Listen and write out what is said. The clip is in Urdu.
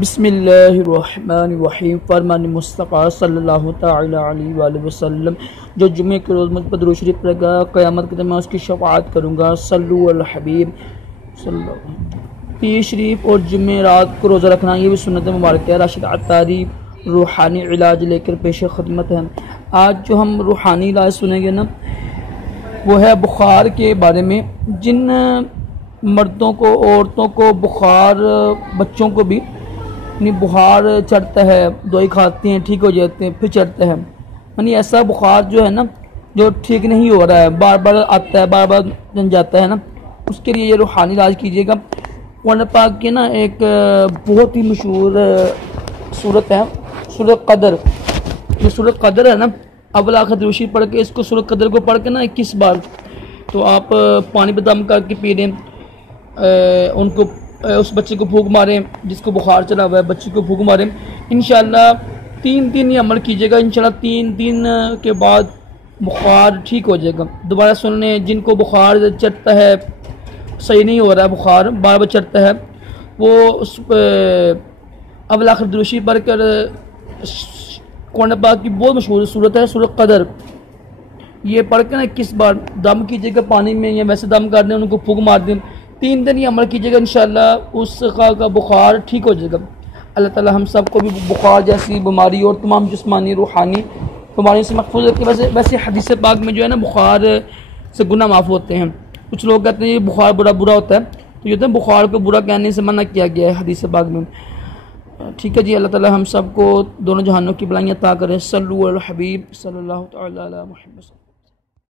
بسم اللہ الرحمن الرحیم۔ فرمان مصطفیٰ صلی اللہ تعالی علیہ وآلہ وسلم، جو جمعے کے روز مجھ پر درود شریف پڑھے گا قیامت کے دن میں اس کی شفاعت کروں گا۔ صلو علی الحبیب صلی اللہ علیہ وسلم۔ پیر شریف اور جمعے رات کو روزہ رکھنا یہ بھی سنت مبارک ہے۔ راشد عطاری روحانی علاج لے کر پیش خدمت ہے۔ آج جو ہم روحانی علاج سنیں گے نا، وہ ہے بخار کے بارے میں۔ جن مردوں کو، عورتوں کو بخار، بچوں کو بھی بخار چڑھتا ہے، دوائی کھاتے ہیں ٹھیک ہو جاتے ہیں، پھر چڑھتا ہے، یعنی ایسا بخار جو ہے نا، جو ٹھیک نہیں ہو رہا ہے، بار بار آتا ہے، بار بار جاتا ہے نا، اس کے لیے یہ روحانی علاج کیجیے گا۔ قرآن پاک کے نا ایک بہت ہی مشہور سورت ہے، سورۃ قدر۔ جو سورۃ قدر ہے نا، اول آخر درود پڑھ کے اس کو، سورۃ قدر کو پڑھ کے نا 21 بار تو آپ پانی پہ دم کر کے پی لیں۔ ان کو، اس بچے کو پھونک ماریں جس کو بخار چلا ہوا ہے، بچے کو پھونک ماریں۔ انشاءاللہ 3 دن یہ عمل کیجیے گا، انشاءاللہ 3 دن کے بعد بخار ٹھیک ہو جائے گا۔ دوبارہ سن لیں، جن کو بخار چڑھتا ہے، صحیح نہیں ہو رہا ہے بخار، بار بار چڑھتا ہے، وہ اس اول آخر درود شریف پڑھ کر قرآن پاک کی بہت مشہور صورت ہے سورۃ قدر، یہ پڑھ کے نا 21 بار دم کیجیے گا پانی میں، یا ویسے دم کر دیں، ان کو پھونک مار دیں۔ 3 دن یہ عمل کیجیے گا، انشاءاللہ اس کا بخار ٹھیک ہو جائے گا۔ اللہ تعالی ہم سب کو بھی بخار جیسی بیماری اور تمام جسمانی روحانی بیماریوں سے محفوظ رکھے۔ ویسے حدیث پاک میں جو ہے نا، بخار سے گناہ معاف ہوتے ہیں۔ کچھ لوگ کہتے ہیں یہ بخار برا ہوتا ہے، تو یہ بخار کو برا کہنے سے منع کیا گیا ہے حدیث پاک میں۔ ٹھیک ہے جی، اللہ تعالی ہم سب کو دونوں جہانوں کی بلائیاں عطا کرے۔ صلو علی الحبیب صلی اللہ تعالی علی محمد۔